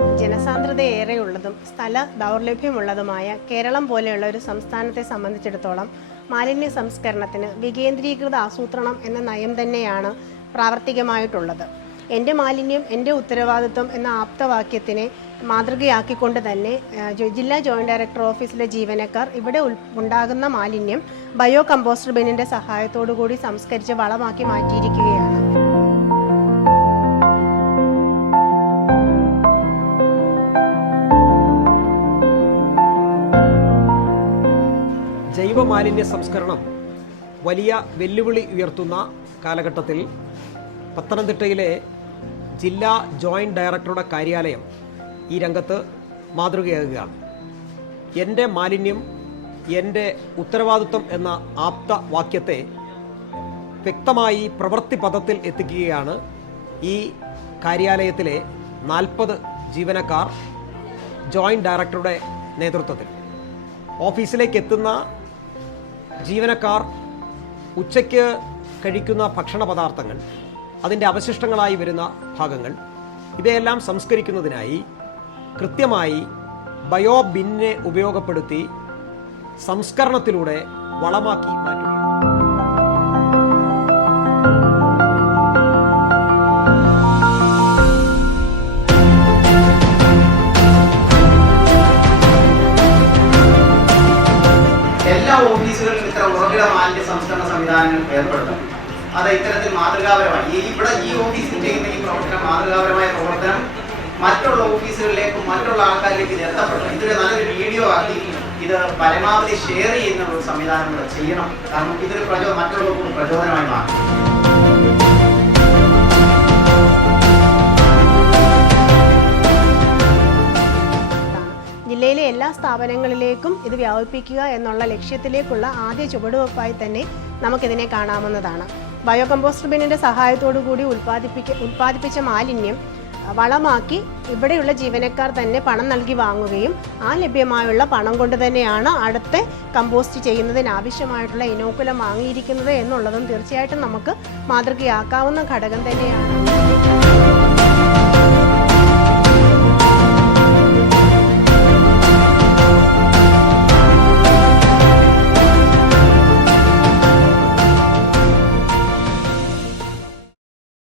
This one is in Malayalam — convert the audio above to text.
ജനസാന്ദ്രതയേറെയുള്ളതും സ്ഥല ദൗർലഭ്യമുള്ളതുമായ കേരളം പോലെയുള്ള ഒരു സംസ്ഥാനത്തെ സംബന്ധിച്ചിടത്തോളം മാലിന്യ സംസ്കരണത്തിന് വികേന്ദ്രീകൃത ആസൂത്രണം എന്ന നയം തന്നെയാണ് പ്രാവർത്തികമായിട്ടുള്ളത്. എൻ്റെ മാലിന്യം എൻ്റെ ഉത്തരവാദിത്വം എന്ന ആപ്തവാക്യത്തിനെ മാതൃകയാക്കിക്കൊണ്ട് തന്നെ ജില്ലാ ജോയിന്റ് ഡയറക്ടർ ഓഫീസിലെ ജീവനക്കാർ ഇവിടെ ഉണ്ടാകുന്ന മാലിന്യം ബയോ കമ്പോസ്റ്റർ ബിന്നിൻ്റെ സഹായത്തോടു കൂടി സംസ്കരിച്ച് വളമാക്കി മാറ്റിയിരിക്കുകയാണ്. ജൈവ മാലിന്യ സംസ്കരണം വലിയ വെല്ലുവിളി ഉയർത്തുന്ന കാലഘട്ടത്തിൽ പത്തനംതിട്ടയിലെ ജില്ലാ ജോയിന്റ് ഡയറക്ടറുടെ കാര്യാലയം ഈ രംഗത്ത് മാതൃകയാകുകയാണ്. എൻ്റെ മാലിന്യം എൻ്റെ ഉത്തരവാദിത്വം എന്ന ആപ്തവാക്യത്തെ വ്യക്തമായി പ്രവൃത്തി പദത്തിൽ എത്തിക്കുകയാണ് ഈ കാര്യാലയത്തിലെ 40 ജീവനക്കാർ ജോയിന്റ് ഡയറക്ടറുടെ നേതൃത്വത്തിൽ. ഓഫീസിലേക്ക് എത്തുന്ന ജീവനക്കാർ ഉച്ചയ്ക്ക് കഴിക്കുന്ന ഭക്ഷണ പദാർത്ഥങ്ങൾ, അതിൻ്റെ അവശിഷ്ടങ്ങളായി വരുന്ന ഭാഗങ്ങൾ, ഇവയെല്ലാം സംസ്കരിക്കുന്നതിനായി കൃത്യമായി ബയോ ബിന്നിനെ ഉപയോഗപ്പെടുത്തി സംസ്കരണത്തിലൂടെ വളമാക്കി മാറ്റുകയാണ്. എല്ലാ ഓഫീസുകളിലും ഇത്ര ഉറവിട മാലിന്യ സംസ്കരണ സംവിധാനങ്ങൾ ഏർപ്പെടുത്തണം. അത് ഇത്തരത്തിൽ മാതൃകാപരമായി ഈ ഓഫീസിൽ ചെയ്യുന്ന ഈ പ്രവർത്തനം, മാതൃകാപരമായ പ്രവർത്തനം മറ്റുള്ള ഓഫീസുകളിലേക്കും മറ്റുള്ള ആൾക്കാരിലേക്ക് ഇത് എത്തപ്പെടണം. ഇതൊരു നല്ലൊരു വീഡിയോ ആക്കി ഇത് പരമാവധി ഷെയർ ചെയ്യുന്ന ഒരു സംവിധാനം കൂടെ ചെയ്യണം. കാരണം ഇതൊരു മറ്റുള്ളവർക്കും പ്രചോദനമായി മാറും. ജില്ലയിലെ എല്ലാ സ്ഥാപനങ്ങളിലേക്കും ഇത് വ്യാപിപ്പിക്കുക എന്നുള്ള ലക്ഷ്യത്തിലേക്കുള്ള ആദ്യ ചുവടുവെപ്പായി തന്നെ നമുക്കിതിനെ കാണാവുന്നതാണ്. ബയോ കമ്പോസ്റ്റർ ബിന്നിൻ്റെ സഹായത്തോടു കൂടി ഉൽപ്പാദിപ്പിച്ച മാലിന്യം വളമാക്കി ഇവിടെയുള്ള ജീവനക്കാർ തന്നെ പണം നൽകി വാങ്ങുകയും ആ ലഭ്യമായുള്ള പണം കൊണ്ട് തന്നെയാണ് അടുത്ത കമ്പോസ്റ്റ് ചെയ്യുന്നതിനാവശ്യമായിട്ടുള്ള ഇനോക്കുലം വാങ്ങിയിരിക്കുന്നത് എന്നുള്ളതും തീർച്ചയായിട്ടും നമുക്ക് മാതൃകയാക്കാവുന്ന ഘടകം തന്നെയാണ്.